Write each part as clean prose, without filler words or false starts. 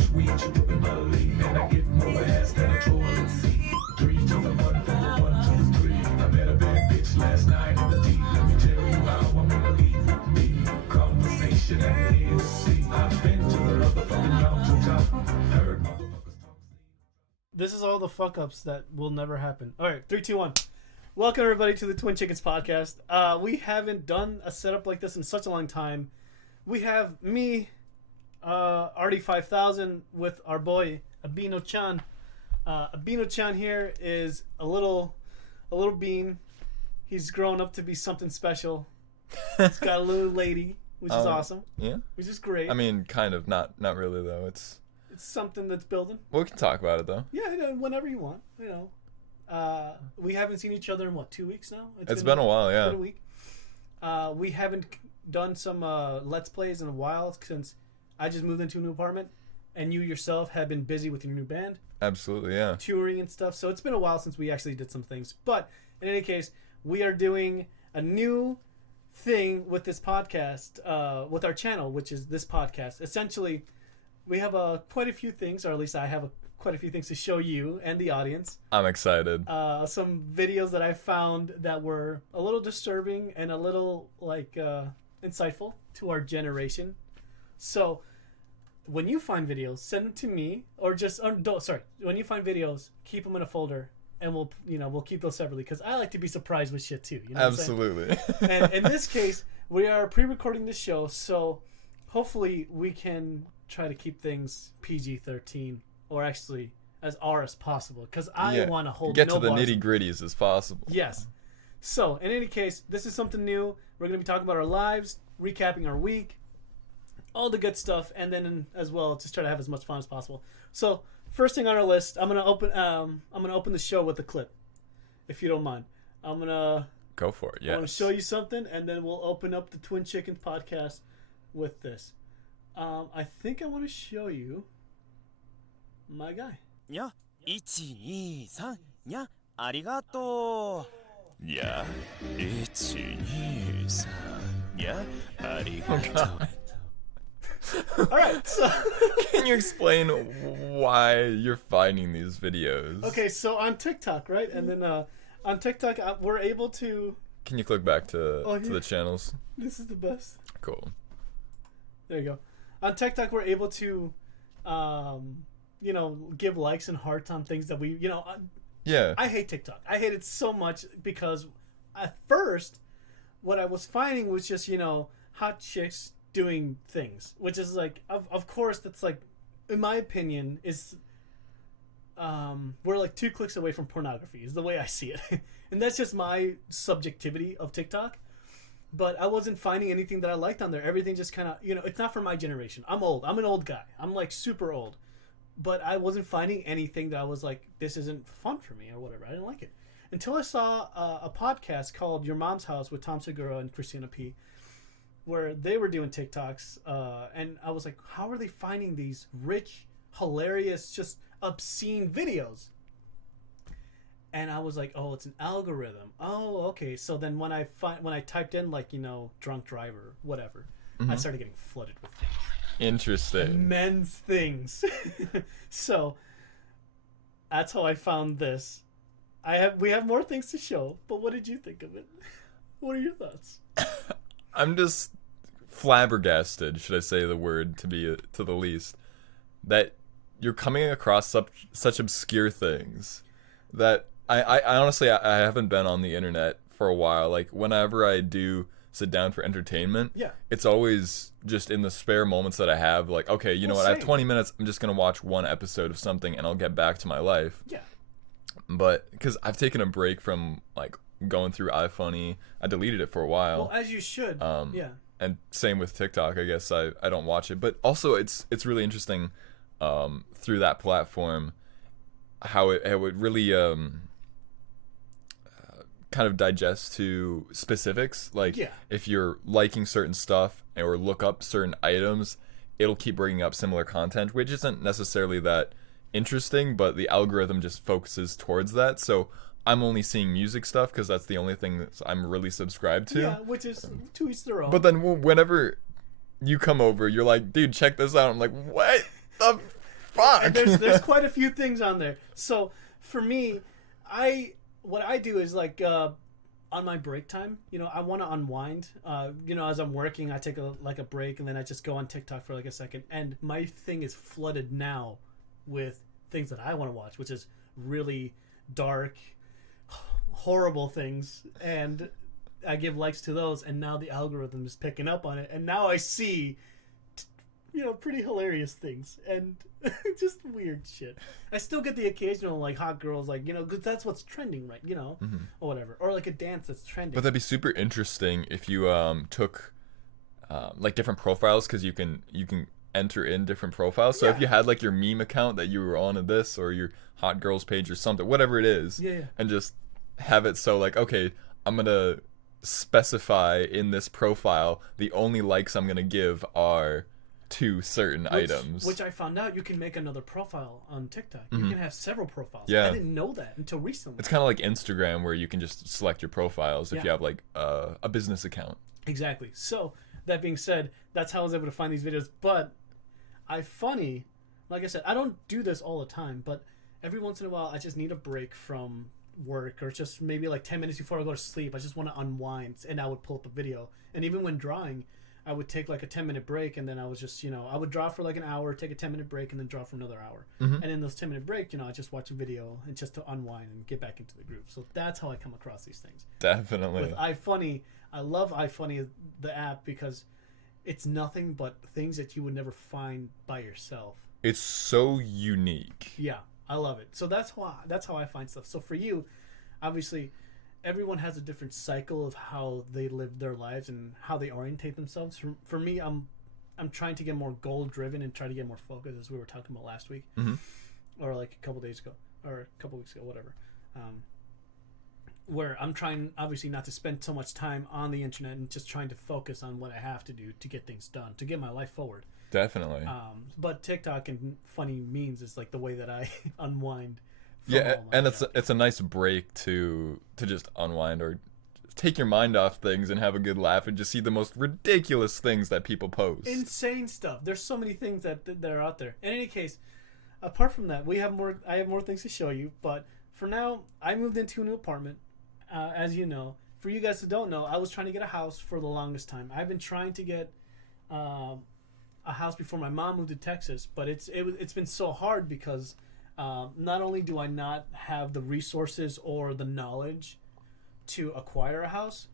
much weed you wouldn't believe. And I get more ass than a toilet seat. 3 to the 1 from the 1 to the 3. I met a bad bitch last night in the deep. Let me tell you how I'm gonna leave with me. Conversation at NC. I've been to the motherfucking mountaintop. Heard motherfuckers talk. This is all the fuck ups that will never happen. All right, 3, 2, 1. Welcome everybody to the Twin Chickens podcast. We haven't done a setup like this in such a long time. We have me, RD5000, with our boy Abino-chan. Abino-chan here is a little bean. He's grown up to be something special. He's got a little lady, which is awesome. Yeah, which is great. I mean, kind of, not really though. It's something that's building. Well, we can talk about it though. Yeah, whenever you want. We haven't seen each other in 2 weeks now. It's been a while, yeah. It's been a week. We haven't done some Let's Plays in a while since I just moved into a new apartment, and you yourself have been busy with your new band. Absolutely, yeah. Touring and stuff. So it's been a while since we actually did some things. But in any case, we are doing a new thing with this podcast, with our channel, which is this podcast. Essentially, we have quite a few things, or at least I have quite a few things to show you and the audience. I'm excited. Some videos that I found that were a little disturbing and a little insightful to our generation. So when you find videos, send them to me, or when you find videos, keep them in a folder, and we'll keep those separately, because I like to be surprised with shit too. You know Absolutely. And in this case, we are pre-recording this show, so hopefully we can try to keep things PG-13, or actually as R as possible, because I want to hold get no to the bars. nitty-gritties as possible. Yes. So in any case, this is something new. We're going to be talking about our lives, recapping our week, all the good stuff, and then as well just try to have as much fun as possible. So first thing on our list, I'm gonna open the show with a clip, if you don't mind. I'm gonna go for it. Yeah. I want to show you something, and then we'll open up the Twin Chickens podcast with this. I think I want to show you my guy. や、1、2、3、や、ありがとう。や、1、2、3、や、ありがとう。All right, so can you explain why you're finding these videos? Okay, so on TikTok, right? And then on TikTok, we're able to... Can you click back to the channels? This is the best. Cool. There you go. On TikTok, we're able to, give likes and hearts on things that we, Yeah. I hate TikTok. I hate it so much because at first, what I was finding was just, hot chicks doing things, which is like, of course, that's like, in my opinion, is we're like 2 clicks away from pornography is the way I see it. And that's just my subjectivity of TikTok. But I wasn't finding anything that I liked on there. Everything just kind of, it's not for my generation. I'm old. I'm an old guy. I'm like super old. But I wasn't finding anything that I was like, this isn't fun for me or whatever. I didn't like it. Until I saw a podcast called Your Mom's House with Tom Segura and Christina P., where they were doing TikToks. And I was like, how are they finding these rich, hilarious, just obscene videos? And I was like, oh, it's an algorithm. Oh, okay. So then when I typed in drunk driver, whatever, I started getting flooded with things. Interesting. Men's things. So that's how I found this. We have more things to show, but what did you think of it? What are your thoughts? I'm just flabbergasted, should I say the word to the least, that you're coming across such obscure things that I honestly I haven't been on the internet for a while. Like whenever I do sit down for entertainment, it's always just in the spare moments that I have, like, okay, you know what, I have 20 minutes, I'm just gonna watch one episode of something and I'll get back to my life. Yeah. But because I've taken a break from like going through iFunny, I deleted it for a while. Well, as you should. Yeah. And same with TikTok, I guess I don't watch it. But also it's really interesting through that platform how it would really kind of digest to specifics. Like if you're liking certain stuff or look up certain items, it'll keep bringing up similar content, which isn't necessarily that interesting, but the algorithm just focuses towards that. So I'm only seeing music stuff because that's the only thing that I'm really subscribed to. Yeah, which is to each their own. But then whenever you come over, you're like, dude, check this out. I'm like, what the fuck. And there's quite a few things on there. So for me, what I do is like on my break time, I want to unwind. As I'm working, I take a break, and then I just go on TikTok for like a second. And my thing is flooded now with things that I want to watch, which is really dark, horrible things, and I give likes to those, and now the algorithm is picking up on it, and now I see pretty hilarious things and just weird shit. I still get the occasional like hot girls, like because that's what's trending, right? Or whatever, or like a dance that's trending. But that'd be super interesting if you took like different profiles, because you can enter in different profiles. So if you had like your meme account that you were on of this, or your hot girls page or something, whatever it is, and just have it so like, okay, I'm gonna specify in this profile the only likes I'm gonna give are to certain items. Which I found out you can make another profile on TikTok. You can have several profiles. Yeah. I didn't know that until recently. It's kind of like Instagram, where you can just select your profiles if you have like a business account. Exactly. So that being said, that's how I was able to find these videos. But like I said, I don't do this all the time, but every once in a while I just need a break from work, or just maybe like 10 minutes before I go to sleep. I just want to unwind, and I would pull up a video. And even when drawing, I would take like a 10-minute break, and then I was just, I would draw for like an hour, take a 10-minute break, and then draw for another hour. And in those 10-minute break, I just watch a video and just to unwind and get back into the groove. So that's how I come across these things. Definitely. With iFunny, I love iFunny, the app, because it's nothing but things that you would never find by yourself. It's so unique. Yeah, I love it. So that's how I find stuff. So for you, obviously, everyone has a different cycle of how they live their lives and how they orientate themselves. For me, I'm trying to get more goal driven and try to get more focused, as we were talking about last week, or like a couple days ago, or a couple weeks ago, whatever. Where I'm trying, obviously, not to spend so much time on the internet, and just trying to focus on what I have to do to get things done, to get my life forward. Definitely. But TikTok and funny memes is like the way that I unwind. And it's a nice break to just unwind, or take your mind off things and have a good laugh, and just see the most ridiculous things that people post. Insane stuff. There's so many things that are out there. In any case, apart from that, I have more things to show you. But for now, I moved into a new apartment. As you know, for you guys who don't know, I was trying to get a house for the longest time. I've been trying to get a house before my mom moved to Texas, but it's been so hard because not only do I not have the resources or the knowledge to acquire a house,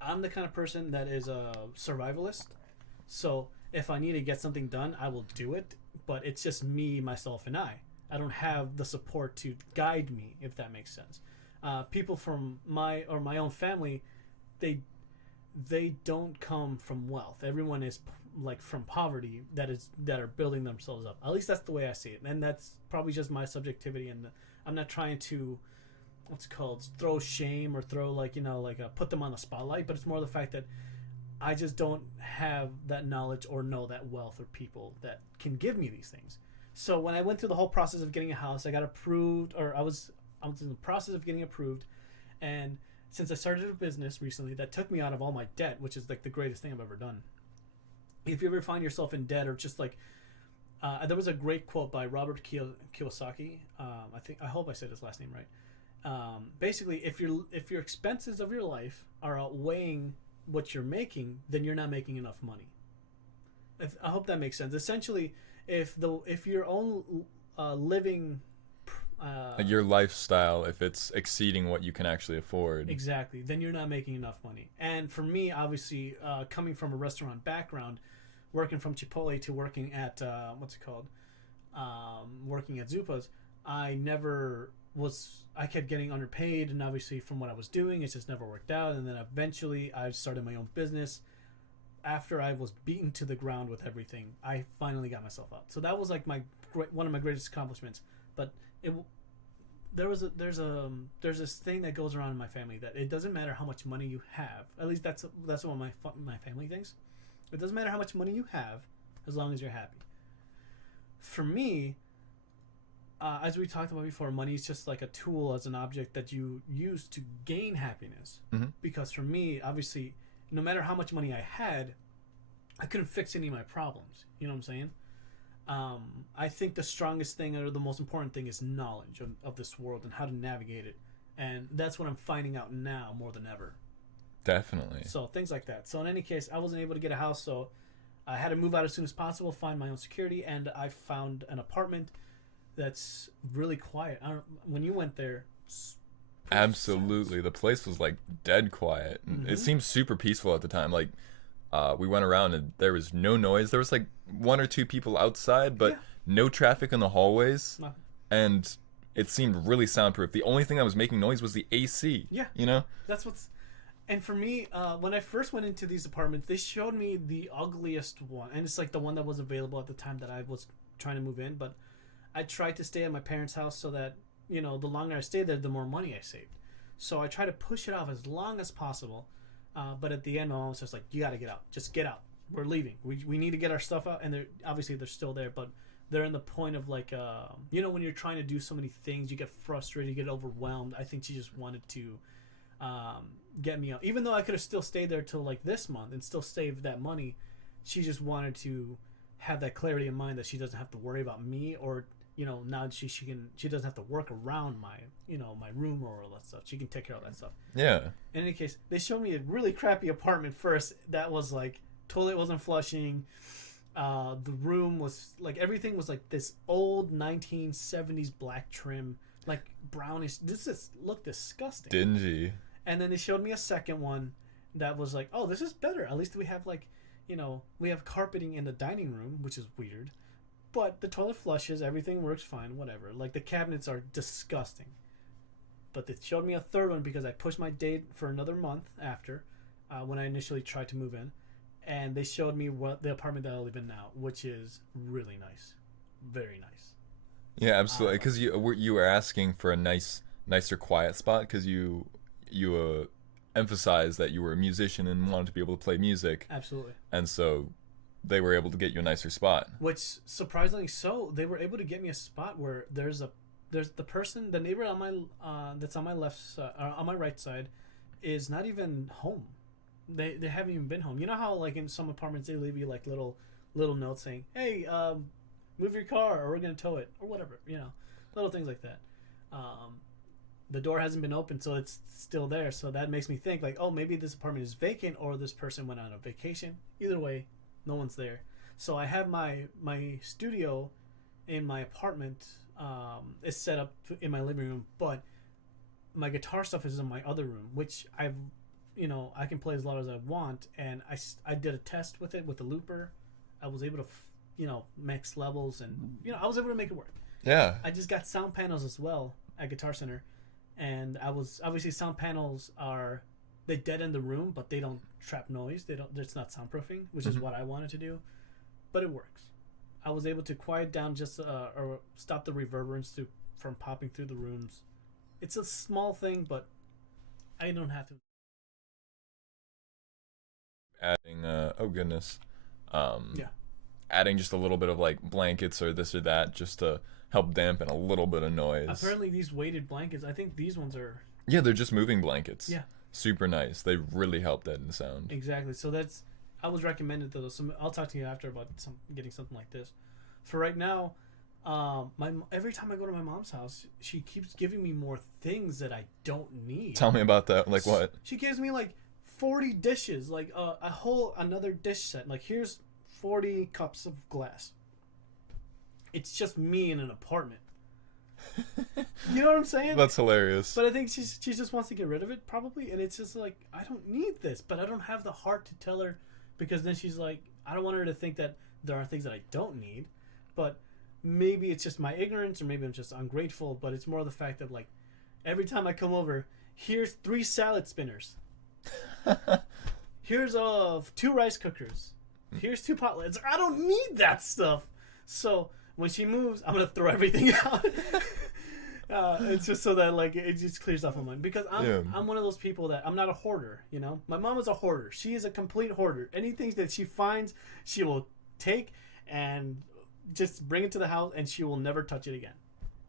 I'm the kind of person that is a survivalist. So if I need to get something done, I will do it. But it's just me, myself, and I. I don't have the support to guide me, if that makes sense. People from my own family, they don't come from wealth. Everyone is like from poverty that are building themselves up. At least that's the way I see it, and that's probably just my subjectivity. And I'm not trying to throw shame or throw put them on the spotlight, but it's more the fact that I just don't have that knowledge or know that wealth or people that can give me these things. So when I went through the whole process of getting a house, I got approved, or I was in the process of getting approved, and since I started a business recently, that took me out of all my debt, which is like the greatest thing I've ever done. If you ever find yourself in debt, or just like there was a great quote by Robert Kiyosaki. I hope I said his last name right. Basically, if your expenses of your life are outweighing what you're making, then you're not making enough money. I hope that makes sense. Essentially, if your own living your lifestyle, if it's exceeding what you can actually afford, exactly, then you're not making enough money. And for me, obviously, coming from a restaurant background, working from Chipotle to working at working at Zupa's, I kept getting underpaid, and obviously from what I was doing, it just never worked out. And then eventually I started my own business. After I was beaten to the ground with everything, I finally got myself out. So that was like one of my greatest accomplishments. But there's this thing that goes around in my family, that it doesn't matter how much money you have. At least that's what my family thinks. It doesn't matter how much money you have, as long as you're happy. For me, as we talked about before, money is just like a tool, as an object that you use to gain happiness. Because for me, obviously, no matter how much money I had, I couldn't fix any of my problems. You know what I'm saying? I think the strongest thing or the most important thing is knowledge of this world and how to navigate it. And that's what I'm finding out now more than ever. Definitely. So things like that. So in any case, I wasn't able to get a house, so I had to move out as soon as possible, find my own security, and I found an apartment that's really quiet. When you went there, Absolutely. The place was like dead quiet. It seemed super peaceful at the time. Like we went around and there was no noise. There was like one or two people outside, but no traffic in the hallways. No. And it seemed really soundproof. The only thing that was making noise was the AC. Yeah. You know? That's what's. And for me, when I first went into these apartments, they showed me the ugliest one, and it's like the one that was available at the time that I was trying to move in. But I tried to stay at my parents' house so that the longer I stayed there, the more money I saved. So I tried to push it off as long as possible. But at the end, my mom was just like, "You got to get out. Just get out. We're leaving. We need to get our stuff out." And they're still there, but they're in the point of like, when you're trying to do so many things, you get frustrated, you get overwhelmed. I think she just wanted to get me out, even though I could have still stayed there till like this month and still saved that money. She just wanted to have that clarity in mind that she doesn't have to worry about me, or now she doesn't have to work around my my room or all that stuff. She can take care of that stuff. Yeah. In any case, they showed me a really crappy apartment first that was like toilet wasn't flushing. The room was like, everything was like this old 1970s black trim, like brownish. This looked disgusting. Dingy. And then they showed me a second one that was like, oh, this is better. At least we have like, we have carpeting in the dining room, which is weird. But the toilet flushes, everything works fine, whatever. Like the cabinets are disgusting. But they showed me a third one because I pushed my date for another month after when I initially tried to move in. And they showed me the apartment that I live in now, which is really nice. Very nice. Yeah, absolutely. Because you were asking for a nicer, quiet spot because you emphasized that you were a musician and wanted to be able to play music. Absolutely. And so they were able to get you a nicer spot. Which, surprisingly so, they were able to get me a spot where there's the neighbor on my that's on my on my right side is not even home. They haven't even been home. You know how like in some apartments they leave you like little notes saying, "Hey, move your car or we're gonna tow it," or whatever. Little things like that. The door hasn't been opened, so it's still there. So that makes me think like, oh, maybe this apartment is vacant or this person went on a vacation. Either way, no one's there. So I have my studio in my apartment. Is set up in my living room, but my guitar stuff is in my other room, which I can play as loud as I want. And I did a test with it with the looper. I was able to mix levels, and I was able to make it work. Yeah. I just got sound panels as well at Guitar Center, and obviously sound panels they deaden the room, but they don't trap noise. It's not soundproofing, which is what I wanted to do, but it works. I was able to quiet down or stop the reverberance from popping through the rooms. It's a small thing, but I don't have to. Adding, oh goodness. Yeah. Adding just a little bit of like blankets or this or that just to help dampen a little bit of noise. Apparently these weighted blankets, I think these ones are... Yeah, they're just moving blankets. Yeah. Super nice. They really help deaden the sound. Exactly. So I was recommended those. So I'll talk to you after about getting something like this. For right now, every time I go to my mom's house, she keeps giving me more things that I don't need. Tell me about that. Like what? She gives me like 40 dishes, like another dish set. Like here's 40 cups of glass. It's just me in an apartment. You know what I'm saying? That's hilarious. But I think she just wants to get rid of it probably, and it's just like, I don't need this, but I don't have the heart to tell her, because then she's like, I don't want her to think that there are things that I don't need, but maybe it's just my ignorance, or maybe I'm just ungrateful, but it's more the fact that like every time I come over, here's 3 salad spinners. Here's 2 rice cookers. Here's 2 pot lids. I don't need that stuff. So when she moves, I'm gonna throw everything out. It's just so that like it just clears off my mind, because I'm one of those people that I'm not a hoarder. My mom is a hoarder. She is a complete hoarder. Anything that she finds, she will take and just bring it to the house, and she will never touch it again.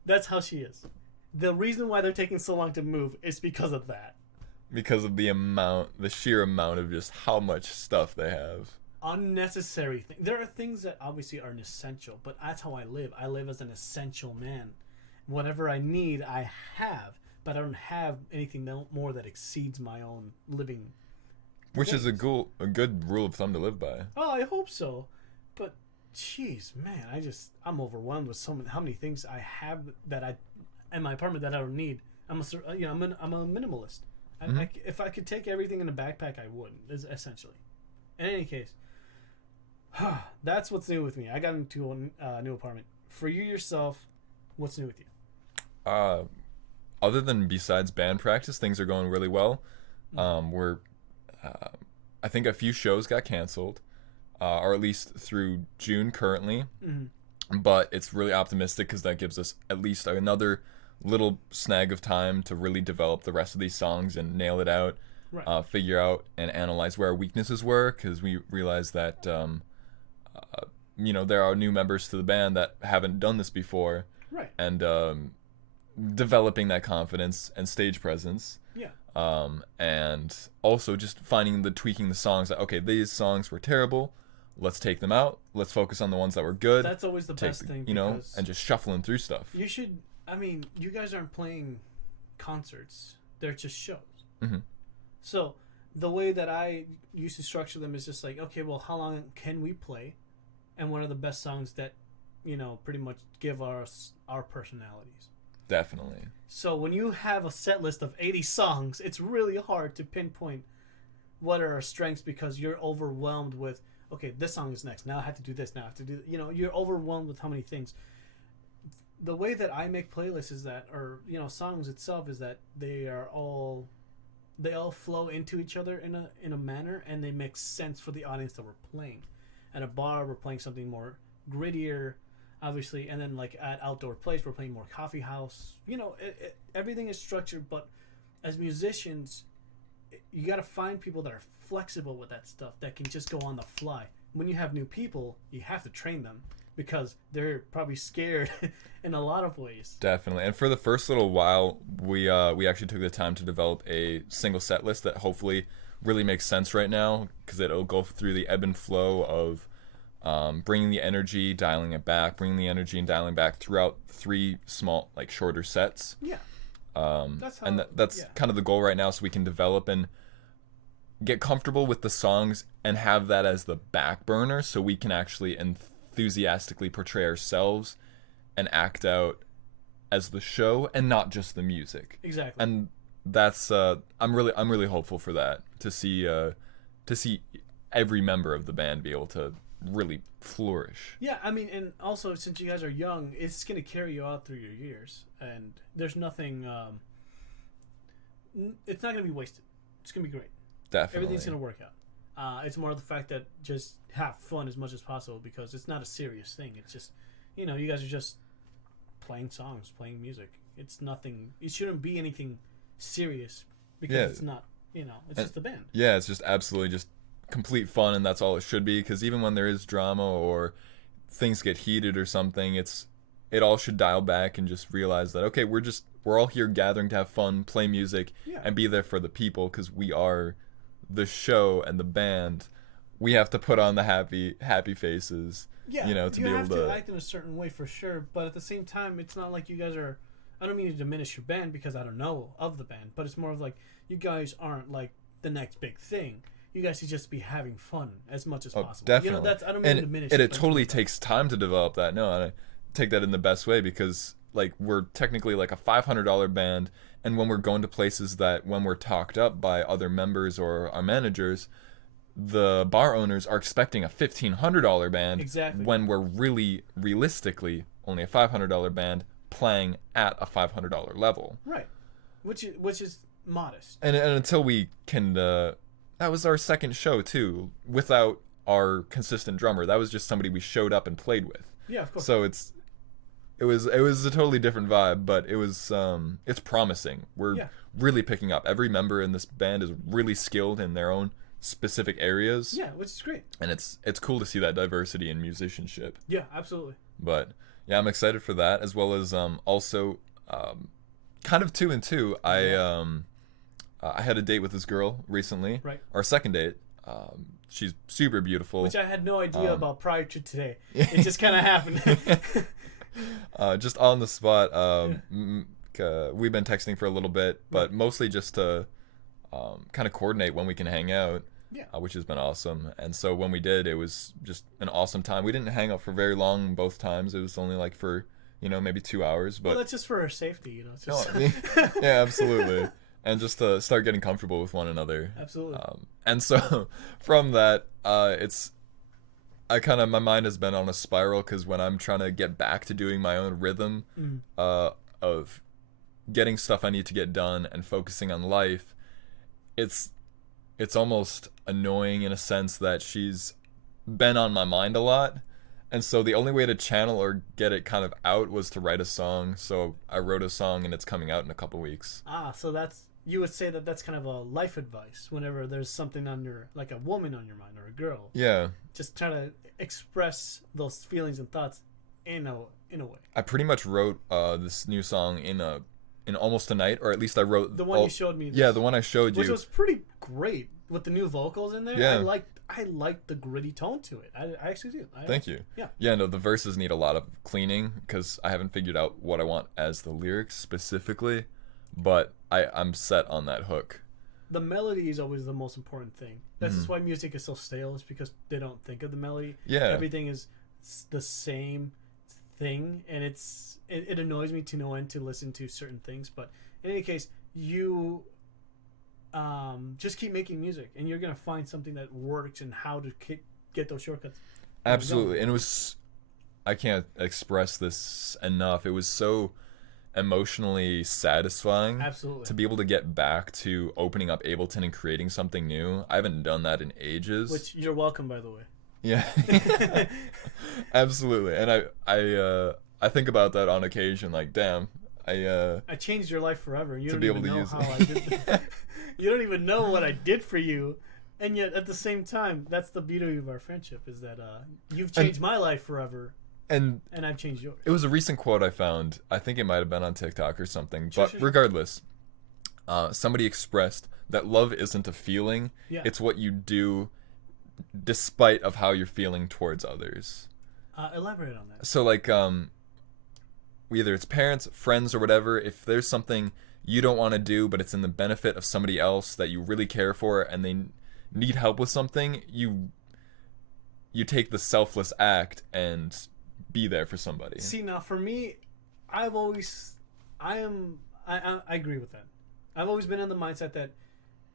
That's how she is. The reason why they're taking so long to move is because of that. Because of the sheer amount of just how much stuff they have. unnecessary things. There are things that obviously are essential, but that's how I live. I live as an essential man. Whatever I need, I have, but I don't have anything more that exceeds my own living. Which is a things. good rule of thumb to live by. Oh, I hope so. But, jeez, man, I'm overwhelmed with how many things I have that I in my apartment that I don't need. I'm a minimalist. If I could take everything in a backpack, I would. Essentially. In any case, that's what's new with me. I got into a new apartment. For you yourself, what's new with you? Other than besides band practice, things are going really well. I think a few shows got canceled, or at least through June currently. Mm-hmm. But it's really optimistic because that gives us at least another little snag of time to really develop the rest of these songs and nail it out, Right. figure out and analyze where our weaknesses were, because we realized that there are new members to the band that haven't done this before, Right. and developing that confidence and stage presence. Yeah. And also just tweaking the songs. That, okay, these songs were terrible. Let's take them out. Let's focus on the ones that were good. That's always the best thing. And just shuffling through stuff. You should. I mean, you guys aren't playing concerts; they're just shows. Mm-hmm. So the way that I used to structure them is just like, okay, well, how long can we play, and what are the best songs that, pretty much give us our personalities. Definitely. So when you have a set list of 80 songs, it's really hard to pinpoint what are our strengths because you're overwhelmed with, okay, this song is next. Now I have to do this. Now I have to do, you're overwhelmed with how many things. The way that I make playlists is that, or, songs itself is that they all flow into each other in a manner, and they make sense for the audience that we're playing. At a bar, we're playing something more grittier, obviously, and then like at outdoor place, we're playing more coffee house. Everything is structured, but as musicians, you got to find people that are flexible with that stuff, that can just go on the fly. When you have new people, you have to train them because they're probably scared in a lot of ways. Definitely. And for the first little while, we actually took the time to develop a single set list that hopefully really makes sense right now, because it'll go through the ebb and flow of bringing the energy, dialing it back, bringing the energy and dialing back throughout 3 small, like shorter sets. Yeah. That's kind of the goal right now, so we can develop and get comfortable with the songs and have that as the back burner, so we can actually enthusiastically portray ourselves and act out as the show and not just the music. Exactly. And that's I'm really hopeful for that, to see every member of the band be able to really flourish. Yeah, I mean, and also since you guys are young, it's going to carry you out through your years, and there's nothing. It's not going to be wasted. It's going to be great. Definitely. Everything's going to work out. It's more the fact that just have fun as much as possible, because it's not a serious thing. It's just, you guys are just playing songs, playing music. It's nothing. It shouldn't be anything serious because it's not. It's just a band. Yeah, it's just absolutely just complete fun, and that's all it should be. Because even when there is drama or things get heated or something, it all should dial back and just realize that, okay, we're all here gathering to have fun, play music, and be there for the people, because we are the show and the band. We have to put on the happy faces. Yeah, to be able to act in a certain way for sure, but at the same time, it's not like you guys are. I don't mean to diminish your band because I don't know of the band, but it's more of like you guys aren't like the next big thing. You guys should just be having fun as much as possible. Definitely. I don't mean to diminish. It totally takes time to develop that. No, and I take that in the best way, because like we're technically like a $500 band, and when we're going to places that when we're talked up by other members or our managers, the bar owners are expecting a $1,500 band. Exactly. When we're really realistically only a $500 band playing at a $500 level. Right. Which is modest. And until we can, that was our second show too, without our consistent drummer. That was just somebody we showed up and played with. Yeah, of course. So it was a totally different vibe, but it's promising. We're really picking up. Every member in this band is really skilled in their own specific areas. Yeah, which is great. And it's cool to see that diversity in musicianship. Yeah, absolutely. But yeah, I'm excited for that, as well as also kind of 2 and 2. I had a date with this girl recently. Right. Our second date. She's super beautiful. Which I had no idea about prior to today. It just kind of happened. Just on the spot. We've been texting for a little bit, but mostly just to kind of coordinate when we can hang out. Yeah. Which has been awesome. And so when we did, it was just an awesome time. We didn't hang out for very long both times. It was only like for, maybe 2 hours. But well, that's just for our safety, It's just... yeah, absolutely. And just to start getting comfortable with one another. Absolutely. And so from that, my mind has been on a spiral because when I'm trying to get back to doing my own rhythm of getting stuff I need to get done and focusing on life, it's almost annoying in a sense that she's been on my mind a lot. And so the only way to channel or get it kind of out was to write a song. So I wrote a song and it's coming out in a couple weeks. So you would say that's kind of a life advice whenever there's something on like a woman on your mind or a girl. Yeah. Just try to express those feelings and thoughts in a way. I pretty much wrote this new song in almost a night, or at least I wrote the one you showed me. Yeah, the one I showed you, which was pretty great with the new vocals in there. Yeah. I like the gritty tone to it. I actually do. Thank you. Yeah. Yeah, no, the verses need a lot of cleaning because I haven't figured out what I want as the lyrics specifically, but I'm set on that hook. The melody is always the most important thing. That's just why music is so stale. Is because they don't think of the melody. Yeah. Everything is the same thing, and it annoys me to no end to listen to certain things. But in any case, you just keep making music, and you're gonna find something that works and how to get those shortcuts. Absolutely, and it was, I can't express this enough. It was so emotionally satisfying. Absolutely. To be able to get back to opening up Ableton and creating something new. I haven't done that in ages. Which you're welcome, by the way. Yeah. Absolutely. And I think about that on occasion, like, damn, I changed your life forever. You to don't be even able to know use how it. I did that. You don't even know what I did for you. And yet at the same time, that's the beauty of our friendship, is that you've changed my life forever. And I've changed yours. It was a recent quote I found. I think it might have been on TikTok or something. Sure. Regardless, somebody expressed that love isn't a feeling. Yeah. It's what you do despite of how you're feeling towards others. Elaborate on that. So like whether it's parents, friends, or whatever, if there's something you don't want to do but it's in the benefit of somebody else that you really care for and they need help with something, you take the selfless act and be there for somebody. See, now for me, I agree with that. I've always been in the mindset that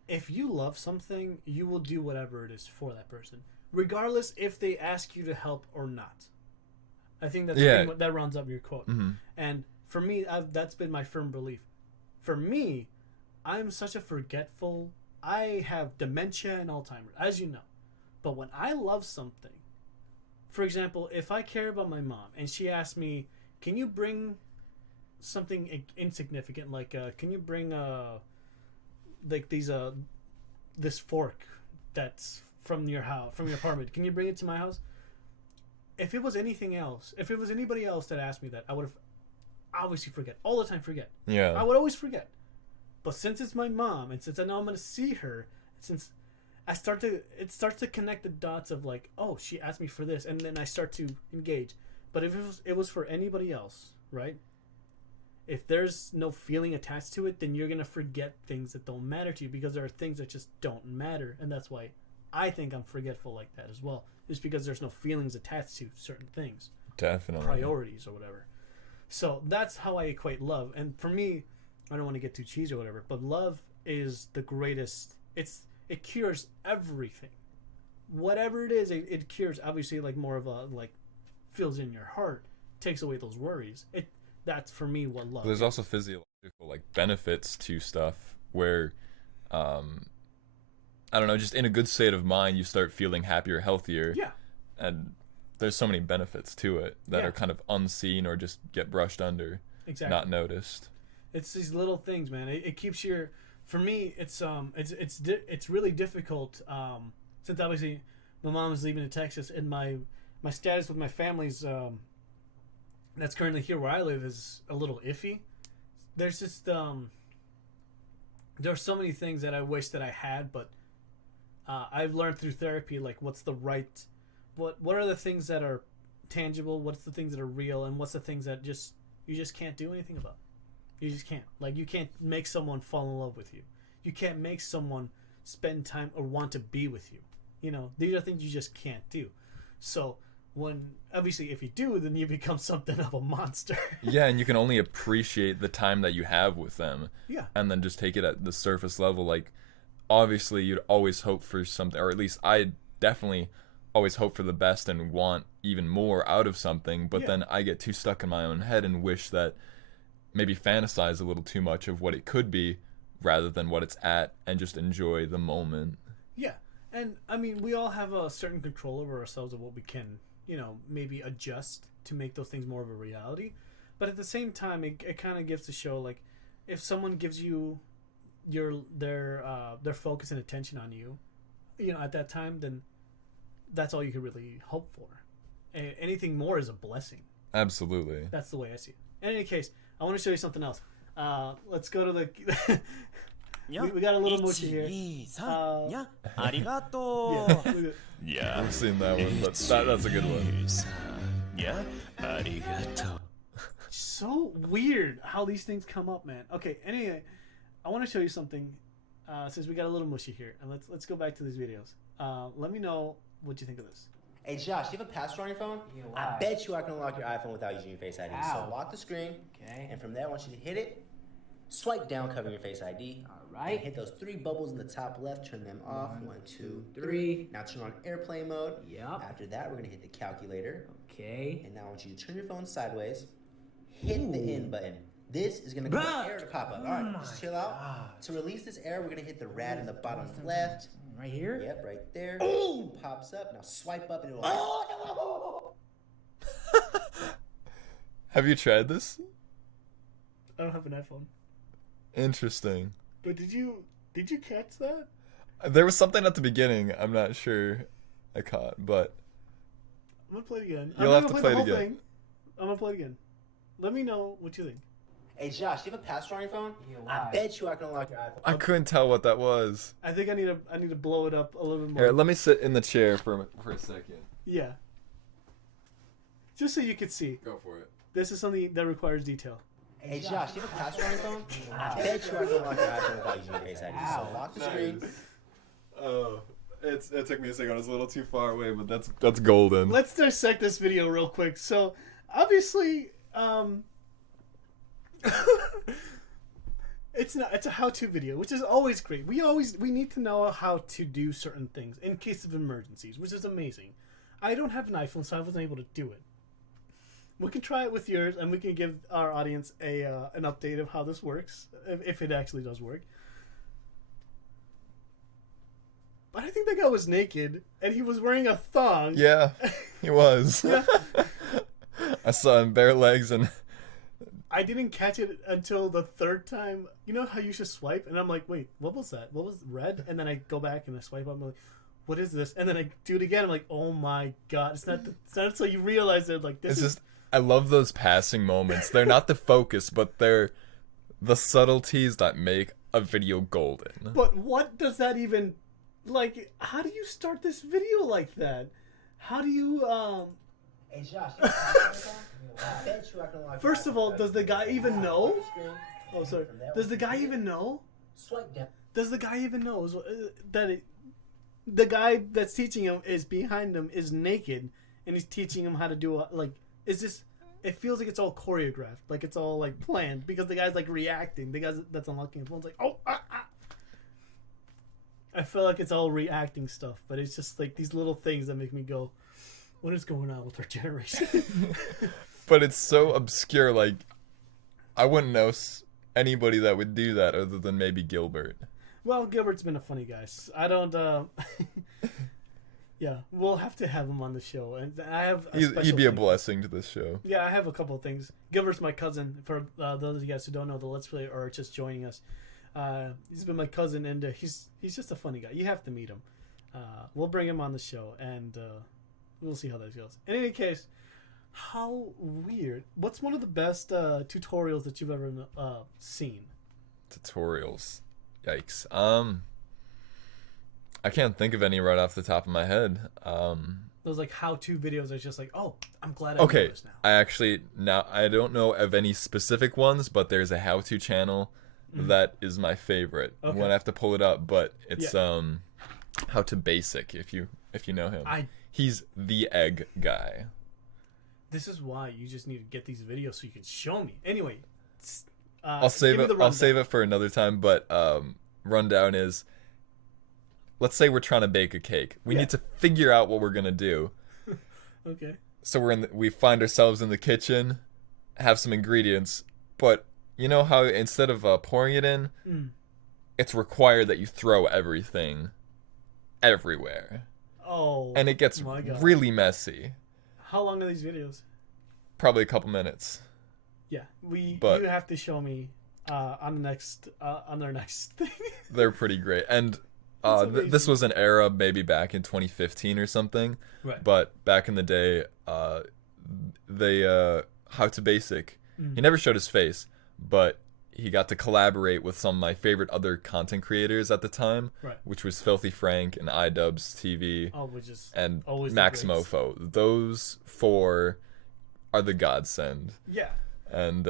if you love something, you will do whatever it is for that person, regardless if they ask you to help or not. I think that's the thing that rounds up your quote. Mm-hmm. And for me, that's been my firm belief. For me, I'm such a forgetful. I have dementia and Alzheimer's, as you know. But when I love something, for example, if I care about my mom and she asks me, can you bring something insignificant, like can you bring like this fork that's from your house, from your apartment, can you bring it to my house? If it was anything else, if it was anybody else that asked me that, I would have obviously forget all the time. Yeah. I would always forget. But since it's my mom, and since I know I'm going to see her, since it starts to connect the dots of like, oh, she asked me for this, and then I start to engage. But if it was for anybody else, right? If there's no feeling attached to it, then you're going to forget things that don't matter to you, because there are things that just don't matter. And that's why I think I'm forgetful like that as well. Just because there's no feelings attached to certain things. Definitely. Priorities or whatever. So that's how I equate love. And for me, I don't want to get too cheesy or whatever, but love is the greatest. It cures everything. Whatever it is, it cures. Obviously, like more of a, like, fills in your heart, takes away those worries. That's for me what love. But there's also physiological like benefits to stuff where I don't know, just in a good state of mind, you start feeling happier, healthier. Yeah. And there's so many benefits to it that are kind of unseen or just get brushed under. Exactly. Not noticed. It's these little things, man. It keeps your. For me, it's really difficult. Since obviously my mom is leaving to Texas, and my status with my family's that's currently here where I live is a little iffy. There's just there's so many things that I wish that I had, but I've learned through therapy like what's the right, what are the things that are tangible, what's the things that are real, and what's the things that you just can't do anything about. You just can't. Like, you can't make someone fall in love with you. You can't make someone spend time or want to be with you. You know, these are things you just can't do. So when, obviously, if you do, then you become something of a monster. Yeah, and you can only appreciate the time that you have with them. Yeah. And then just take it at the surface level. Like, obviously, you'd always hope for something, or at least I definitely always hope for the best and want even more out of something. But then I get too stuck in my own head and wish that maybe fantasize a little too much of what it could be rather than what it's at, and just enjoy the moment. Yeah. And, I mean, we all have a certain control over ourselves of what we can, you know, maybe adjust to make those things more of a reality. But at the same time, it kind of gives to show, like, if someone gives you their focus and attention on you, you know, at that time, then that's all you could really hope for. Anything more is a blessing. Absolutely. That's the way I see it. In any case, I want to show you something else. Let's go to the... we got a little mushy here. 123にゃありがと Yeah, う look at- いや I've seen that one, but that's a good one. いやありがとう so weird how these things come up, man. Okay, anyway, I want to show you something. Since we got a little mushy here, and let's go back to these videos. Let me know what you think of this. Hey Josh, do you have a password on your phone? Yeah, I why? bet you I can unlock your iPhone without using your Face ID. How? So lock the screen, Okay. and from there I want you to hit it, swipe down covering your Face ID, Alright. and hit those three bubbles in the top left, turn them off. One, two, three. three. Now turn on airplane mode. Yep. After that, we're gonna hit the calculator, Okay. and now I want you to turn your phone sideways, hit the end button. This is gonna cause Bruh. an error to pop up. Oh Alright, my just chill out. God. To release this error, we're gonna hit the rad in the bottom left. Right here? Yep, right there. Ooh. Pops up. Now swipe up and it'll. Have you tried this? I don't have an iPhone. Interesting. But did you catch that? There was something at the beginning I'm not sure I caught, but I'm gonna play it again. You'll I'm have not to gonna play it the whole again. thing. I'm gonna play it again. Let me know what you think. Hey Josh, do you have a password on your phone? Yeah, I why? bet you I can unlock your iPhone. I couldn't tell what that was. I think I need to blow it up a little bit more. Here, let me sit in the chair for a second. Yeah. Just so you could see. Go for it. This is something that requires detail. Hey Josh, do you have a password on your phone? I bet you I can unlock your iPhone without using your Face ID. So lock the screen. Oh, it took me a second. I was a little too far away, but that's golden. Let's dissect this video real quick. So, obviously, it's a how-to video, which is always great. We need to know how to do certain things in case of emergencies, which is amazing. I don't have an iPhone, so I wasn't able to do it. We can try it with yours, and we can give our audience an update of how this works, if it actually does work. But I think that guy was naked, and he was wearing a thong. Yeah, he was. I saw him bare legs and. I didn't catch it until the third time. You know how you should swipe? And I'm like, wait, what was that? What was red? And then I go back and I swipe up. I'm like, what is this? And then I do it again. I'm like, oh my god. It's not until you realize that, like, this It's is... just, I love those passing moments. They're not the focus, but they're the subtleties that make a video golden. But what does that even... Like, how do you start this video like that? How do you, Hey Josh, do you have a password on your phone? I bet you I can unlock your First iPhone of all, without does the using your guy Face even ID. know? Lock the screen. Oh, sorry. From there, Does the once guy you hit even know? Swipe down. Does the guy even know the guy that's teaching him is behind him is naked and he's teaching him how to do is this? It feels like it's all choreographed, like it's all like planned because the guy's like reacting. The guy that's unlocking his phone's like, oh, I feel like it's all reacting stuff, but it's just like these little things that make me go, what is going on with our generation? But it's so obscure, like, I wouldn't know anybody that would do that other than maybe Gilbert. Well, Gilbert's been a funny guy. I don't. Yeah, we'll have to have him on the show, and I have. He'd be a blessing to this show. Yeah, I have a couple of things. Gilbert's my cousin. For those of you guys who don't know the Let's Play or are just joining us, he's been my cousin, and he's just a funny guy. You have to meet him. We'll bring him on the show, and we'll see how that goes. In any case, how weird! What's one of the best tutorials that you've ever seen? Tutorials. Yikes. I can't think of any right off the top of my head. Those like how-to videos are just like, oh, I'm glad I know Okay, this now. I don't know of any specific ones, but there's a how-to channel that is my favorite. I'm Okay. gonna have to pull it up, but it's How to Basic if you know him. He's the egg guy. This is why you just need to get these videos so you can show me. Anyway, I'll save give me it. the I'll save rundown. it for another time. But rundown is, let's say we're trying to bake a cake. We Yeah. need to figure out what we're gonna do. Okay. So we find ourselves in the kitchen, have some ingredients, but you know how instead of pouring it in, it's required that you throw everything everywhere, Oh. and it gets my God. really messy. How long are these videos? Probably a couple minutes. Yeah, But- you have to show me on their next thing. They're pretty great, and That's this amazing. was an era maybe back in 2015 or something. Right. But back in the day, How to Basic. He never showed his face, but he got to collaborate with some of my favorite other content creators at the time, Right. which was Filthy Frank and iDubbbz TV Oh, which is and always the greats. Maximofo. Those four are the godsend, yeah. and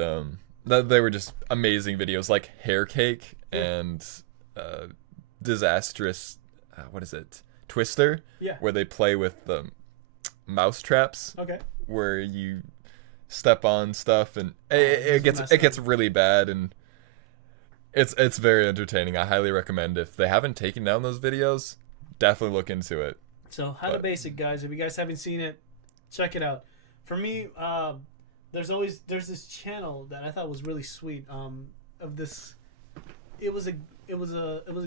they were just amazing videos, like Hair Cake and Disastrous. What is it? Twister. Yeah. Where they play with the mouse traps, Okay. where you step on stuff and just it mess gets really bad, and it's very entertaining. I highly recommend. If they haven't taken down those videos, definitely look into it. So How to But- Basic, guys. If you guys haven't seen it, check it out. For me, there's this channel that I thought was really sweet. Of this, it was a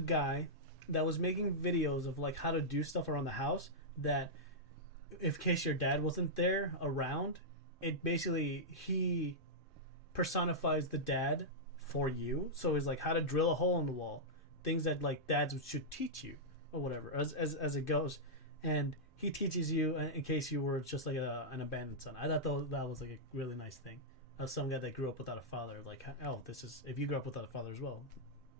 guy that was making videos of like how to do stuff around the house. That, in case your dad wasn't there around, it basically he personifies the dad for you. So it's like how to drill a hole in the wall, things that like dads should teach you or whatever as it goes, and he teaches you in case you were just like an abandoned son. I thought that was like a really nice thing. As some guy that grew up without a father, like, oh, this is if you grew up without a father as well.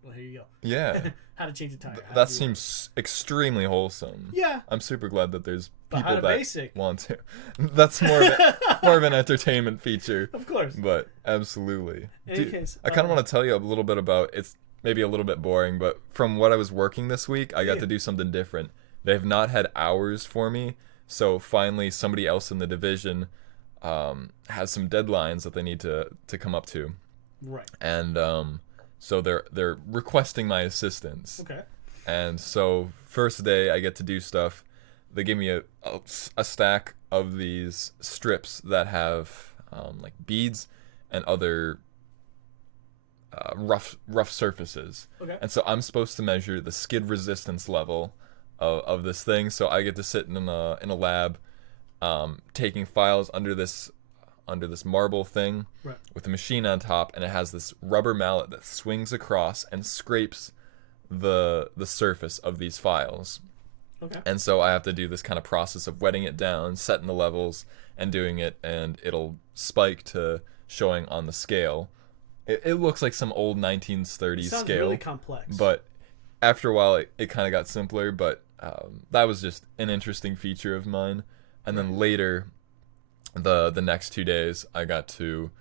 Well, here you go. Yeah, How to change a tire. how to that do- seems extremely wholesome. Yeah, I'm super glad that there's but How people to that Basic, want to. That's more of an entertainment feature, of course. but absolutely. In any Dude, case, I kind of want to tell you a little bit about. It's maybe a little bit boring, but from what I was working this week, I got Yeah. to do something different. They have not had hours for me, so finally somebody else in the division has some deadlines that they need to come up to, Right. and so they're requesting my assistance. Okay. And so first day I get to do stuff. They give me a stack of these strips that have like beads and other rough surfaces. Okay. And so I'm supposed to measure the skid resistance level of this thing. So I get to sit in a lab, taking files under this marble thing, Right. with a machine on top, and it has this rubber mallet that swings across and scrapes the surface of these files. Okay. And so I have to do this kind of process of wetting it down, setting the levels, and doing it, and it'll spike to showing on the scale. It looks like some old 1930s Sounds scale, really complex. but after a while it kind of got simpler. But that was just an interesting feature of mine. And then later, the next 2 days, I got to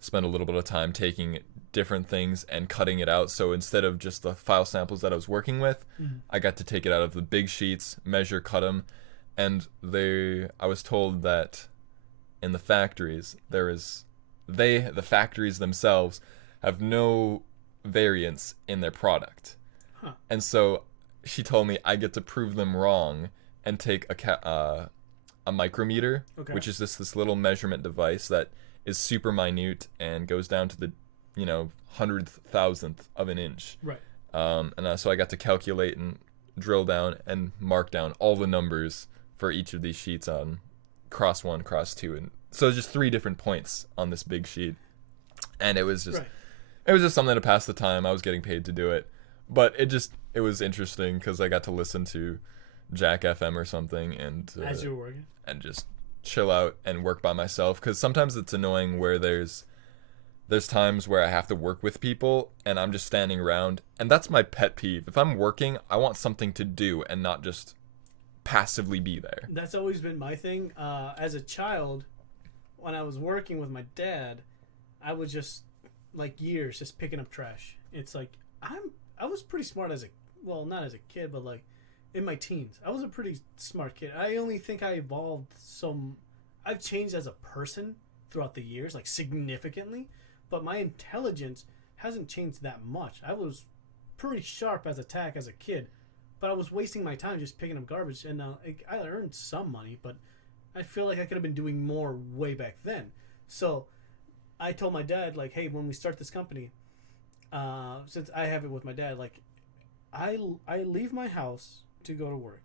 spend a little bit of time taking different things and cutting it out. So instead of just the file samples that I was working with, I got to take it out of the big sheets, measure, cut them, and I was told that in the factories the factories themselves have no variance in their product. Huh. And so she told me I get to prove them wrong and take a micrometer, Okay. which is this little measurement device that is super minute and goes down to the 100,000th of an inch. Right. So I got to calculate and drill down and mark down all the numbers for each of these sheets on cross 1, cross 2, and so just 3 different points on this big sheet. And it was just Right. it was just something to pass the time. I was getting paid to do it, but it was interesting because I got to listen to Jack FM or something and As you were working. and just chill out and work by myself, because sometimes it's annoying where there's there's times where I have to work with people and I'm just standing around, and that's my pet peeve. If I'm working, I want something to do and not just passively be there. That's always been my thing. As a child, when I was working with my dad, I was just like years just picking up trash. It's like I was pretty smart as a not as a kid, but like in my teens, I was a pretty smart kid. I only think I evolved I've changed as a person throughout the years, like significantly, but my intelligence hasn't changed that much. I was pretty sharp as a kid, but I was wasting my time just picking up garbage, and I earned some money, but I feel like I could have been doing more way back then. So I told my dad, like, hey, when we start this company, since I have it with my dad, like, I leave my house to go to work.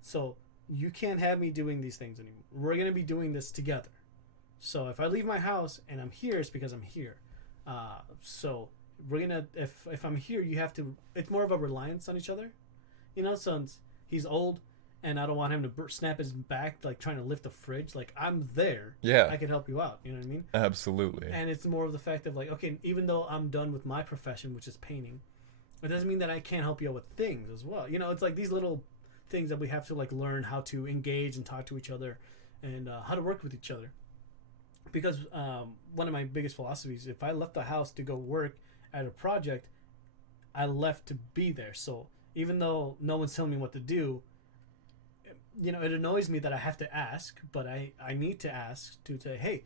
So you can't have me doing these things anymore. We're going to be doing this together. So if I leave my house and I'm here, it's because I'm here. So we're going to, if I'm here, you have to, it's more of a reliance on each other. You know, since he's old and I don't want him to snap his back, like trying to lift a fridge. Like, I'm there. Yeah. I can help you out. You know what I mean? Absolutely. And it's more of the fact of like, okay, even though I'm done with my profession, which is painting, it doesn't mean that I can't help you out with things as well. You know, it's like these little things that we have to like learn how to engage and talk to each other and how to work with each other. Because one of my biggest philosophies, if I left the house to go work at a project, I left to be there. So even though no one's telling me what to do, you know, it annoys me that I have to ask, but I need to ask to say, hey,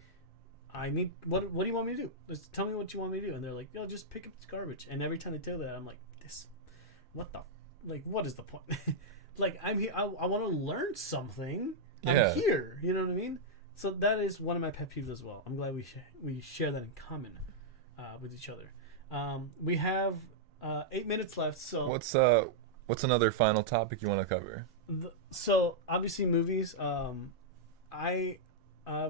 I need, what do you want me to do? Just tell me what you want me to do. And they're like, yo, just pick up this garbage. And every time they tell that, I'm like, what is the point? Like, I'm here, I want to learn something. Yeah. I'm here, you know what I mean? So that is one of my pet peeves as well. I'm glad we share that in common with each other. We have 8 minutes left, so what's another final topic you want to cover? So obviously movies. I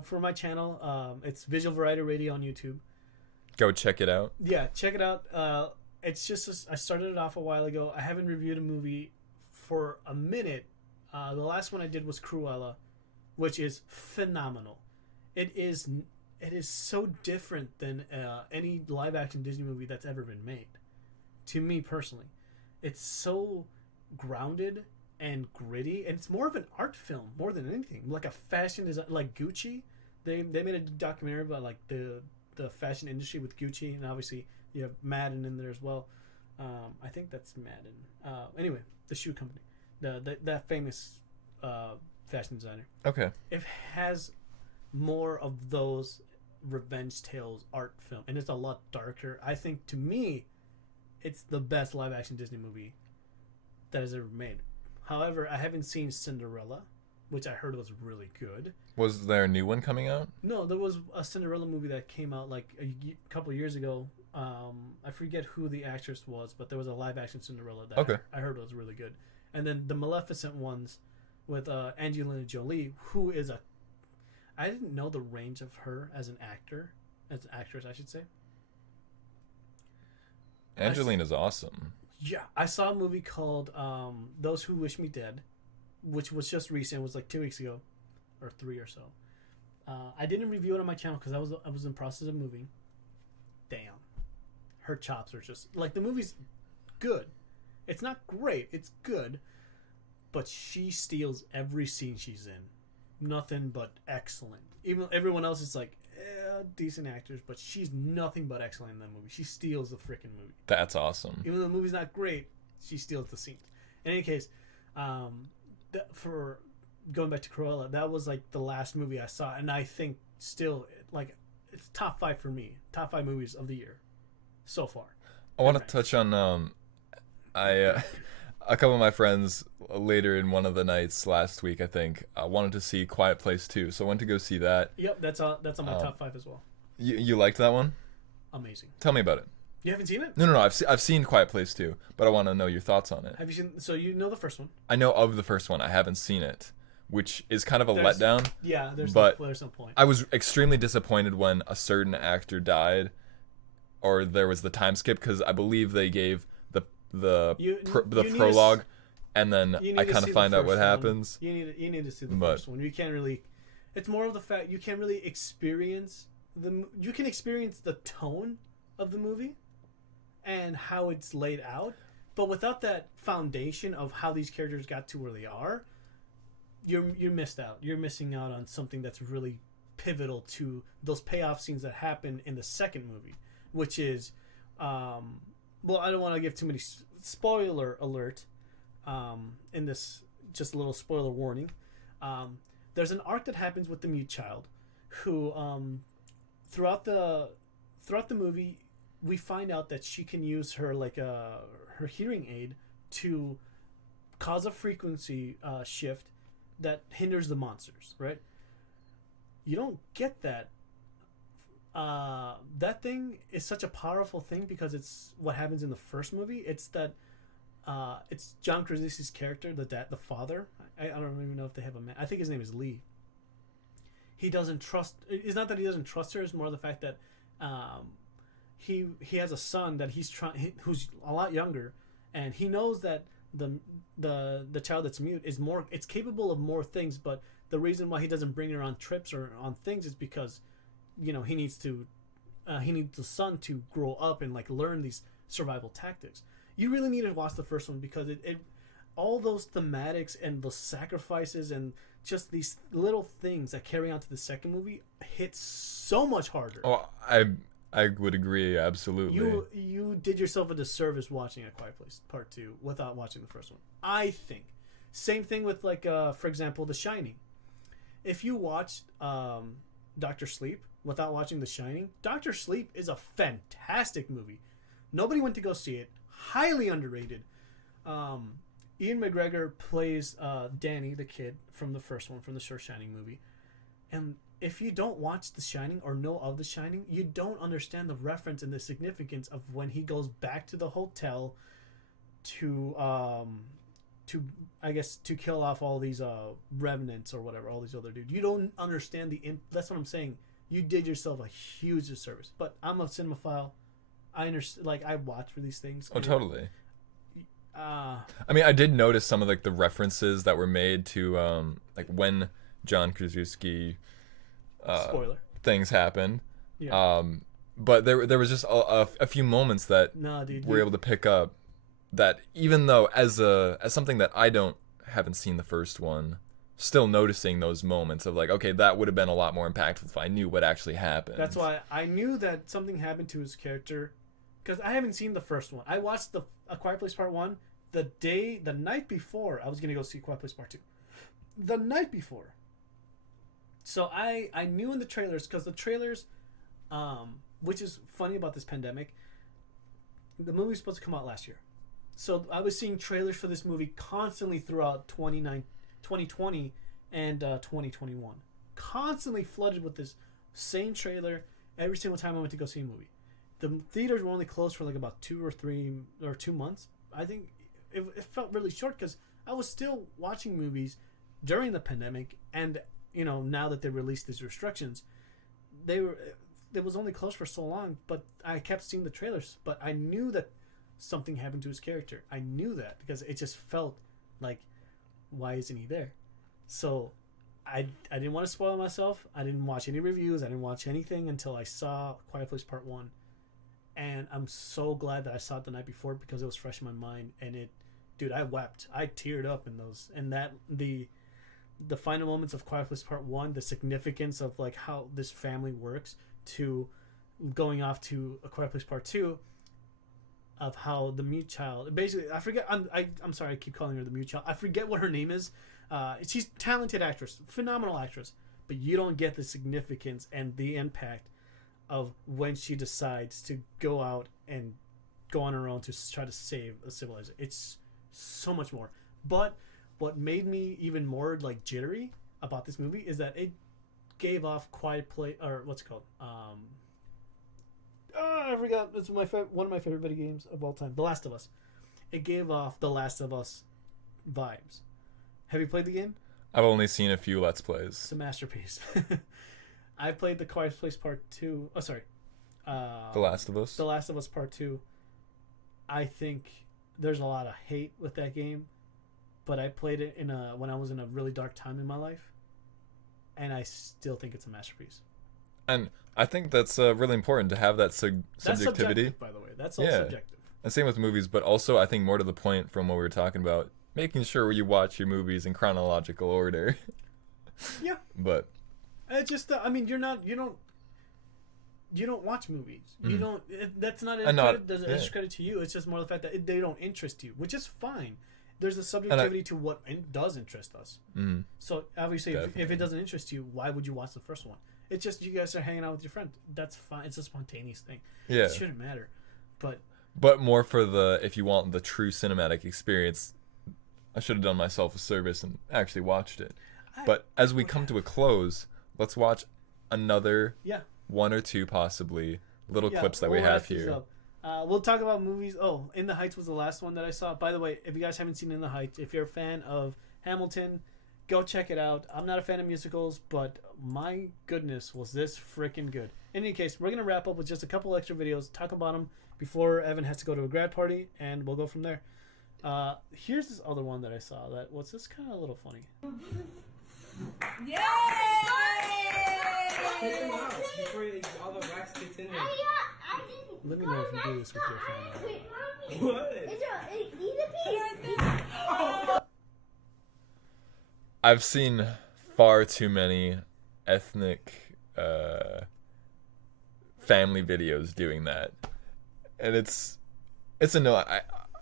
for my channel, it's Visual Variety Radio on YouTube. Go check it out. Yeah, check it out. It's just I started it off a while ago. I haven't reviewed a movie for a minute. The last one I did was Cruella, which is phenomenal. It is so different than any live action Disney movie that's ever been made. To me personally, it's so grounded and gritty, and it's more of an art film more than anything. Like a fashion design, like Gucci. They made a documentary about like the fashion industry with Gucci, and obviously you have Madden in there as well. I think that's Madden. Anyway, the shoe company, that famous fashion designer. Okay. It has more of those revenge tales art film, and it's a lot darker. I think, to me, it's the best live action Disney movie that has ever made. However, I haven't seen Cinderella, which I heard was really good. Was there a new one coming out? No, there was a Cinderella movie that came out like a couple of years ago. I forget who the actress was, but there was a live action Cinderella that I heard was really good. And then the Maleficent ones with Angelina Jolie, who is I didn't know the range of her as an actress, I should say. Angelina's awesome. Yeah, I saw a movie called Those Who Wish Me Dead, which was just recent. It was like 2 weeks ago, or 3 or so. I didn't review it on my channel because I was in the process of moving. Damn, her chops are just like, the movie's good. It's not great. It's good, but she steals every scene she's in. Nothing but excellent. Even everyone else is like decent actors, but she's nothing but excellent in that movie. She steals the freaking movie. That's awesome. Even though the movie's not great, she steals the scenes. In any case, for going back to Cruella, that was like the last movie I saw, and I think still like it's top 5 for me. Top 5 movies of the year so far. I want to touch on a couple of my friends later in one of the nights last week, I think, wanted to see Quiet Place 2, so I went to go see that. Yep, that's on my top 5 as well. You liked that one? Amazing. Tell me about it. You haven't seen it? No. I've seen Quiet Place 2, but I want to know your thoughts on it. Have you seen? So you know the first one? I know of the first one. I haven't seen it, which is kind of a letdown. Yeah, there's no point. I was extremely disappointed when a certain actor died, or there was the time skip, because I believe they gave the prologue, and then I kind of find out what happens. You need to see the first one. You can't really. It's more of the fact you can't really experience you can experience the tone of the movie and how it's laid out, but without that foundation of how these characters got to where they are, you're missed out. You're missing out on something that's really pivotal to those payoff scenes that happen in the second movie, which is, well, I don't want to give too many spoiler alert. In this, just a little spoiler warning. There's an arc that happens with the mute child, who throughout the movie we find out that she can use her her hearing aid to cause a frequency shift that hinders the monsters. Right? You don't get that. That thing is such a powerful thing because it's what happens in the first movie. It's that. It's John Krasinski's character, the father. I don't even know if they have a man. I think his name is Lee. He doesn't trust. It's not that he doesn't trust her. It's more the fact that he has a son that who's a lot younger, and he knows that the child that's mute is more. It's capable of more things, but the reason why he doesn't bring her on trips or on things is because, he needs to. He needs the son to grow up and learn these survival tactics. You really need to watch the first one because it all those thematics and those sacrifices and just these little things that carry on to the second movie hit so much harder. Oh, I would agree, absolutely. You did yourself a disservice watching A Quiet Place Part 2 without watching the first one. I think. Same thing with for example, The Shining. If you watched Dr. Sleep without watching The Shining, Dr. Sleep is a fantastic movie. Nobody went to go see it. Highly underrated. Ian McGregor plays Danny, the kid from the first one, from the first Shining movie. And if you don't watch The Shining or know of The Shining, you don't understand the reference and the significance of when he goes back to the hotel to kill off all these revenants or whatever, all these other dudes. You don't understand that's what I'm saying. You did yourself a huge disservice. But I'm a cinemaphile. I understand. I watch for these things. Oh, totally. I mean, I did notice some of the references that were made to when John Krasinski spoiler things happened. Yeah. But there was just a few moments that we're able to pick up that, even though as something that haven't seen the first one, still noticing those moments of okay, that would have been a lot more impactful if I knew what actually happened. That's why I knew that something happened to his character, because I haven't seen the first one. I watched A Quiet Place Part 1 the night before I was going to go see Quiet Place Part 2. The night before. So I knew in the trailers, because the trailers, which is funny about this pandemic, the movie was supposed to come out last year. So I was seeing trailers for this movie constantly throughout 2020 and 2021. Constantly flooded with this same trailer every single time I went to go see a movie. The theaters were only closed for about 2 months. I think it felt really short because I was still watching movies during the pandemic, and now that they released these restrictions, it was only closed for so long. But I kept seeing the trailers, but I knew that something happened to his character. I knew that because it just felt like, why isn't he there? So I didn't want to spoil myself. I didn't watch any reviews. I didn't watch anything until I saw Quiet Place Part 1. And I'm so glad that I saw it the night before because it was fresh in my mind. And I wept. I teared up in those. And the final moments of Quiet Place Part 1, the significance of how this family works, to going off to A Quiet Place Part 2, of how the mute child, basically, I forget, I'm sorry, I keep calling her the mute child. I forget what her name is. She's a talented actress, phenomenal actress, but you don't get the significance and the impact of when she decides to go out and go on her own to try to save a civilization. It's so much more. But what made me even more jittery about this movie is that it gave off Quiet Place, or what's it called? I forgot. It's one of my favorite video games of all time, The Last of Us. It gave off The Last of Us vibes. Have you played the game? I've only seen a few Let's Plays. It's a masterpiece. I played The Quiet Place Part 2. Oh, sorry. The Last of Us? The Last of Us Part 2. I think there's a lot of hate with that game, but I played it when I was in a really dark time in my life, and I still think it's a masterpiece. And I think that's really important to have that That's subjectivity. subjective, by the way. That's all Yeah. subjective. And same with movies, but also I think more to the point from what we were talking about, making sure you watch your movies in chronological order. Yeah. But It's just, I mean, you don't watch movies. You don't. That's not a And not- credit. There's a yeah. discredit to you. It's just more the fact that they don't interest you, which is fine. There's a subjectivity to what does interest us. So obviously, if Definitely. it doesn't interest you, why would you watch the first one? It's just you guys are hanging out with your friend. That's fine. It's a spontaneous thing. yeah. It shouldn't matter. But more for if you want the true cinematic experience, I should have done myself a service and actually watched it. But as we come to a close, let's watch another Yeah. one or two possibly little Yeah, clips that we we'll have wrap these here. up. We'll talk about movies. Oh, In the Heights was the last one that I saw. By the way, if you guys haven't seen In the Heights, if you're a fan of Hamilton, go check it out. I'm not a fan of musicals, but my goodness, was this freaking good. In any case, we're going to wrap up with just a couple extra videos, talk about them before Evan has to go to a grad party, and we'll go from there. Here's this other one that I saw. What's this kind of a little funny. Yay! Take them out before all the wax gets in there. Let me know if you do this with your family. What? I've seen far too many ethnic family videos doing that, and it's annoying.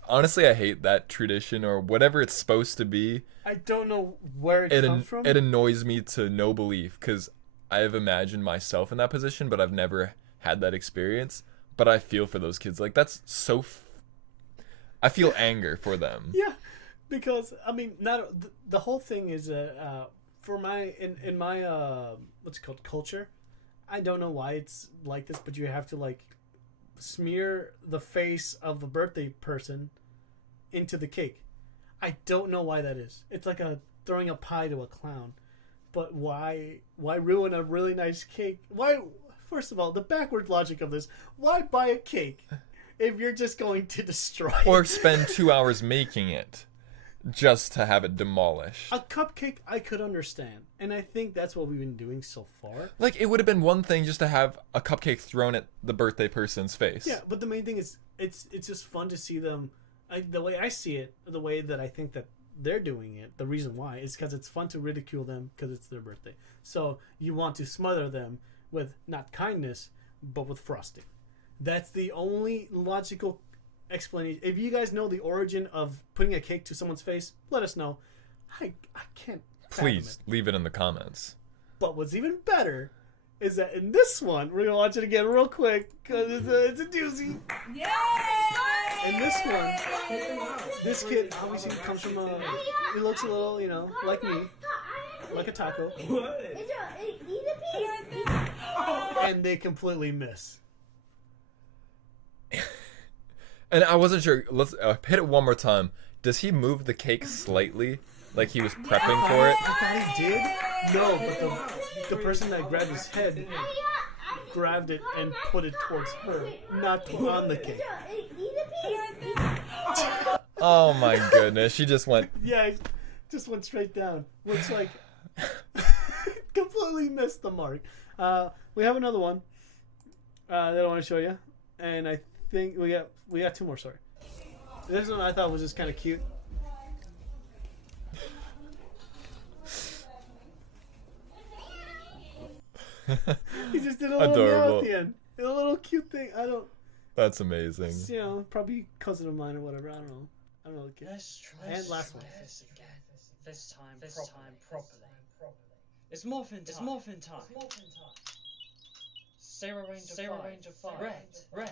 Honestly, I hate that tradition or whatever it's supposed to be. I don't know where it comes from. It annoys me to no belief because I have imagined myself in that position, but I've never had that experience. But I feel for those kids. Like, that's so. I feel anger for them. Yeah, because I mean, the whole thing is for my in my what's it called, culture. I don't know why it's like this, but you have to like smear the face of the birthday person into the cake. I don't know why that is. It's like throwing a pie to a clown. But why ruin a really nice cake? Why? First of all, the backward logic of this: why buy a cake if you're just going to destroy it? Or spend 2 hours making it just to have it demolished. A cupcake I could understand, and I think that's what we've been doing so far. Like, it would have been one thing just to have a cupcake thrown at the birthday person's face. Yeah, but the main thing is it's just fun to see them. The way I see it, the way that I think that they're doing it, the reason why is because it's fun to ridicule them because it's their birthday. So you want to smother them with not kindness, but with frosting. That's the only logical explanation. If you guys know the origin of putting a cake to someone's face, let us know. I can't. fathom Please it. leave it in the comments. But what's even better is that in this one, we're gonna watch it again real quick because it's a doozy. Yay! In this one, this kid obviously comes from he looks a little, like me, like a taco, What? and they completely miss. And I wasn't sure. Let's hit it one more time. Does he move the cake slightly, like he was prepping for it? I thought he did. No, but the person that grabbed his head grabbed it and put it towards her, not on the cake. Oh my goodness, she just went. Yeah, it just went straight down. Looks like completely missed the mark. We have another one that I want to show you, and I think we got two more. Sorry, this one I thought was just kind of cute. He just did a little nail Adorable. at the end. A little cute thing. I don't, That's amazing. it's, probably cousin of mine or whatever. I don't know the kid. Let's try And last one. this again. This time properly. It's morphin time. Zero range of fire. Red.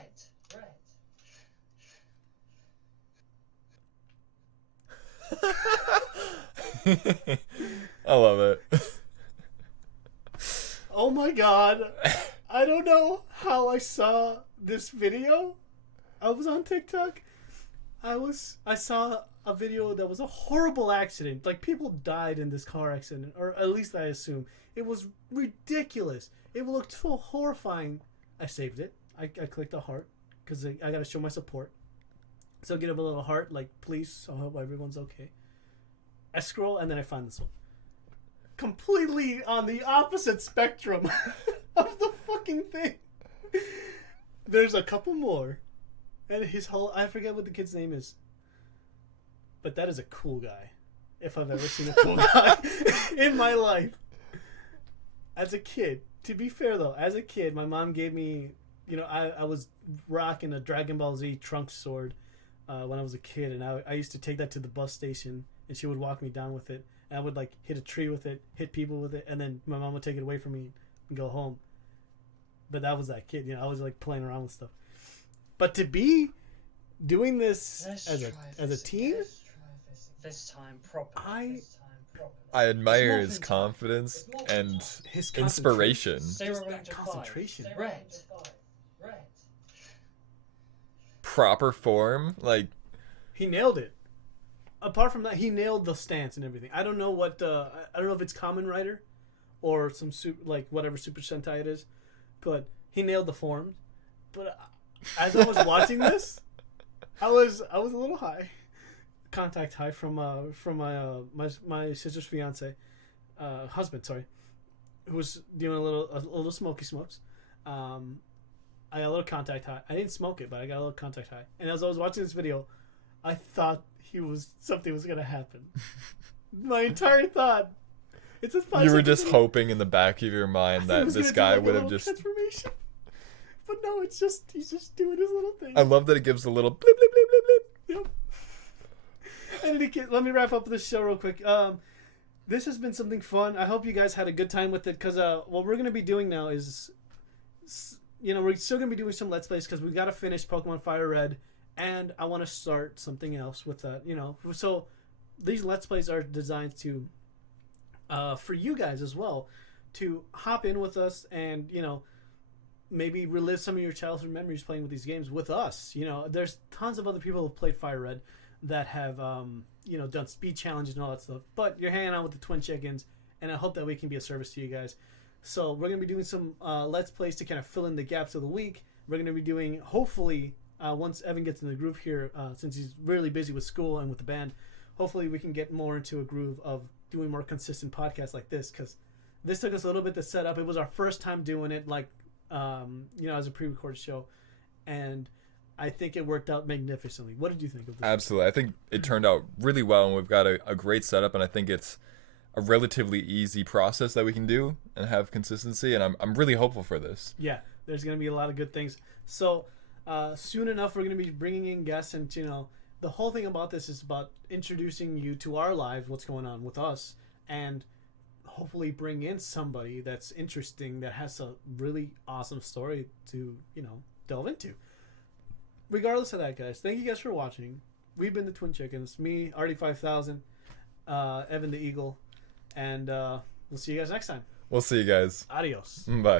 I love it. Oh my god. I don't know how I saw this video. I was on TikTok. I saw a video that was a horrible accident. Like, people died in this car accident, or at least I assume. It was ridiculous. It looked so horrifying. I saved it. I clicked the heart because I gotta show my support. So I get up a little heart, like, please, I hope everyone's okay. I scroll and then I find this one. Completely on the opposite spectrum of the fucking thing. There's a couple more. And his whole... I forget what the kid's name is. But that is a cool guy. If I've ever seen a cool guy in my life. As a kid. To be fair, though, as a kid, my mom gave me... You know, I was rocking a Dragon Ball Z Trunks sword when I was a kid. And I used to take that to the bus station. And she would walk me down with it. And I would, like, hit a tree with it. Hit people with it. And then my mom would take it away from me and go home. But that was that kid. You know, I was, like, playing around with stuff. But to be doing this as a teen... This time properly. I admire his confidence and His inspiration. Concentration. Red. Proper form, like He nailed it. Apart from that, he nailed the stance and everything. I don't know what I don't know if it's Kamen Rider or some like whatever Super Sentai it is, but he nailed the forms. But as I was watching this, I was a little high. Contact high from my sister's fiance, husband, sorry, who was doing a little smoky smokes. I got a little contact high. I didn't smoke it, but I got a little contact high. And as I was watching this video, I thought something was gonna happen. My entire thought. It's a 5 you were second just video. hoping in the back of your mind that this guy would have just. Transformation. But no, he's just doing his little thing. I love that it gives a little blip blip blip blip blip. Yep. And let me wrap up this show real quick. This has been something fun. I hope you guys had a good time with it, because what we're gonna be doing now is, you know, we're still gonna be doing some Let's Plays because we gotta finish Pokemon Fire Red, and I want to start something else with that. You know, so these Let's Plays are designed to, for you guys as well, to hop in with us and, you know, maybe relive some of your childhood memories playing with these games with us. You know, there's tons of other people who have played Fire Red that have, you know, done speed challenges and all that stuff. But you're hanging out with the Twin Chickens, and I hope that we can be a service to you guys. So we're going to be doing some Let's Plays to kind of fill in the gaps of the week. We're going to be doing, hopefully, once Evan gets in the groove here, since he's really busy with school and with the band, hopefully we can get more into a groove of doing more consistent podcasts like this, because this took us a little bit to set up. It was our first time doing it, like, you know, as a pre-recorded show. And I think it worked out magnificently. What did you think of this? Absolutely. I think it turned out really well, and we've got a great setup, and I think it's a relatively easy process that we can do and have consistency, and I'm really hopeful for this. Yeah, there's going to be a lot of good things. So soon enough, we're going to be bringing in guests, and, you know, the whole thing about this is about introducing you to our lives, what's going on with us, and hopefully bring in somebody that's interesting, that has a really awesome story to, you know, delve into. Regardless of that, guys, thank you guys for watching. We've been the Twin Chickens. Me, RD5000, Evan the Eagle, and we'll see you guys next time. We'll see you guys. Adios. Bye.